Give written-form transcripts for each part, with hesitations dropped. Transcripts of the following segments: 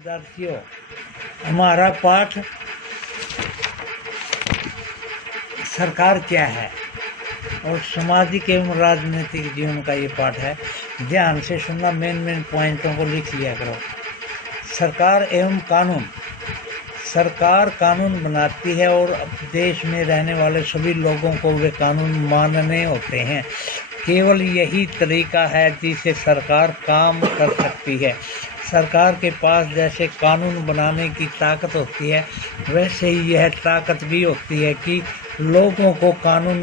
विद्यार्थियों, हमारा पाठ सरकार क्या है और सामाजिक एवं राजनीतिक जीवन का ये पाठ है। ध्यान से सुनना, मेन पॉइंटों को लिख लिया करो। सरकार एवं कानून। सरकार कानून बनाती है और देश में रहने वाले सभी लोगों को वे कानून मानने होते हैं। केवल यही तरीका है जिससे सरकार काम कर सकती है। सरकार के पास जैसे कानून बनाने की ताकत होती है, वैसे ही यह ताकत भी होती है कि लोगों को कानून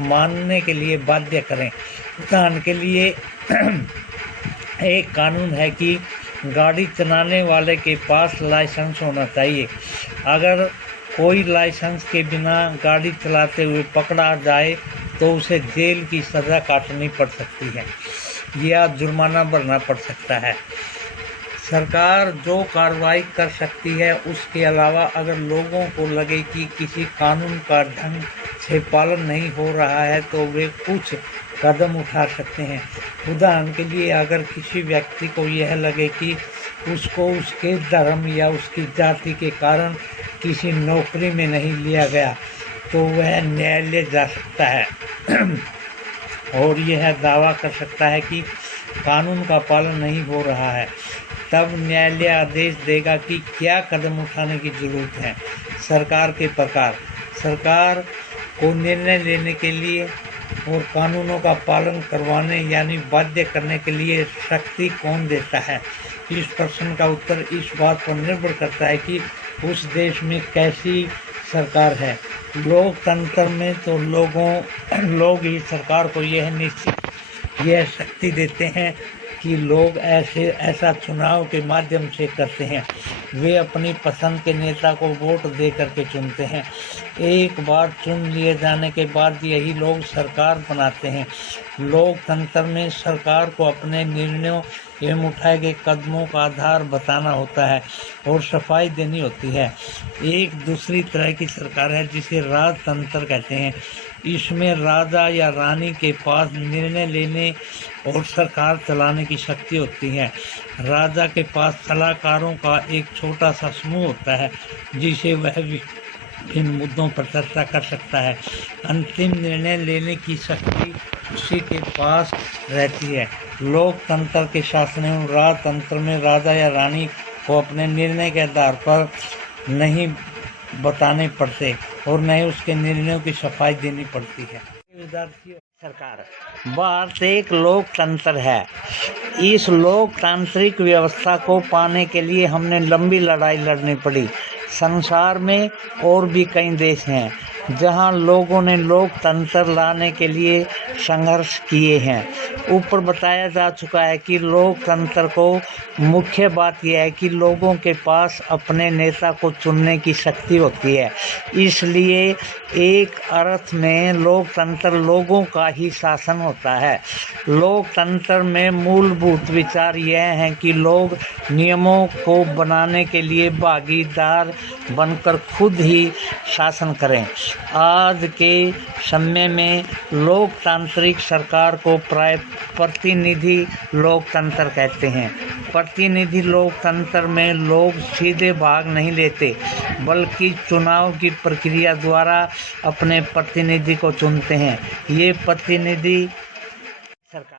मानने के लिए बाध्य करें। उदाहरण के लिए एक कानून है कि गाड़ी चलाने वाले के पास लाइसेंस होना चाहिए। अगर कोई लाइसेंस के बिना गाड़ी चलाते हुए पकड़ा जाए तो उसे जेल की सज़ा काटनी पड़ सकती है या जुर्माना भरना पड़ सकता है। सरकार जो कार्रवाई कर सकती है, उसके अलावा अगर लोगों को लगे कि किसी कानून का ढंग से पालन नहीं हो रहा है तो वे कुछ कदम उठा सकते हैं। उदाहरण के लिए, अगर किसी व्यक्ति को यह लगे कि उसको उसके धर्म या उसकी जाति के कारण किसी नौकरी में नहीं लिया गया तो वह न्यायालय जा सकता है और यह दावा कर सकता है कि कानून का पालन नहीं हो रहा है। तब न्यायालय आदेश देगा कि क्या कदम उठाने की ज़रूरत है। सरकार के प्रकार। सरकार को निर्णय लेने के लिए और कानूनों का पालन करवाने यानी बाध्य करने के लिए शक्ति कौन देता है। इस प्रश्न का उत्तर इस बात पर निर्भर करता है कि उस देश में कैसी सरकार है। लोकतंत्र में तो लोग ही सरकार को यह शक्ति देते हैं कि लोग ऐसा चुनाव के माध्यम से करते हैं। वे अपनी पसंद के नेता को वोट दे करके चुनते हैं। एक बार चुन लिए जाने के बाद यही लोग सरकार बनाते हैं। लोकतंत्र में सरकार को अपने निर्णयों एवं उठाए गए कदमों का आधार बताना होता है और सफाई देनी होती है। एक दूसरी तरह की सरकार है जिसे राजतंत्र कहते हैं। इसमें राजा या रानी के पास निर्णय लेने और सरकार चलाने की शक्ति होती है। राजा के पास सलाहकारों का एक छोटा सा समूह होता है जिसे वह इन मुद्दों पर चर्चा कर सकता है। अंतिम निर्णय लेने की शक्ति उसी के पास रहती है। लोकतंत्र के शासन एवं राजतंत्र में राजा या रानी को अपने निर्णय के आधार पर नहीं बताने पड़ते और न ही उसके निर्णयों की सफाई देनी पड़ती है। सरकार। भारत एक लोकतंत्र है। इस लोकतांत्रिक व्यवस्था को पाने के लिए हमने लंबी लड़ाई लड़नी पड़ी। संसार में और भी कई देश हैं जहां लोगों ने लोकतंत्र लाने के लिए संघर्ष किए हैं। ऊपर बताया जा चुका है कि लोकतंत्र को मुख्य बात यह है कि लोगों के पास अपने नेता को चुनने की शक्ति होती है। इसलिए एक अर्थ में लोकतंत्र लोगों का ही शासन होता है। लोकतंत्र में मूलभूत विचार यह है कि लोग नियमों को बनाने के लिए भागीदार बनकर खुद ही शासन करें। आज के समय में लोकतांत्रिक सरकार को प्राय प्रतिनिधि लोकतंत्र कहते हैं। प्रतिनिधि लोकतंत्र में लोग सीधे भाग नहीं लेते बल्कि चुनाव की प्रक्रिया द्वारा अपने प्रतिनिधि को चुनते हैं। ये प्रतिनिधि सरकार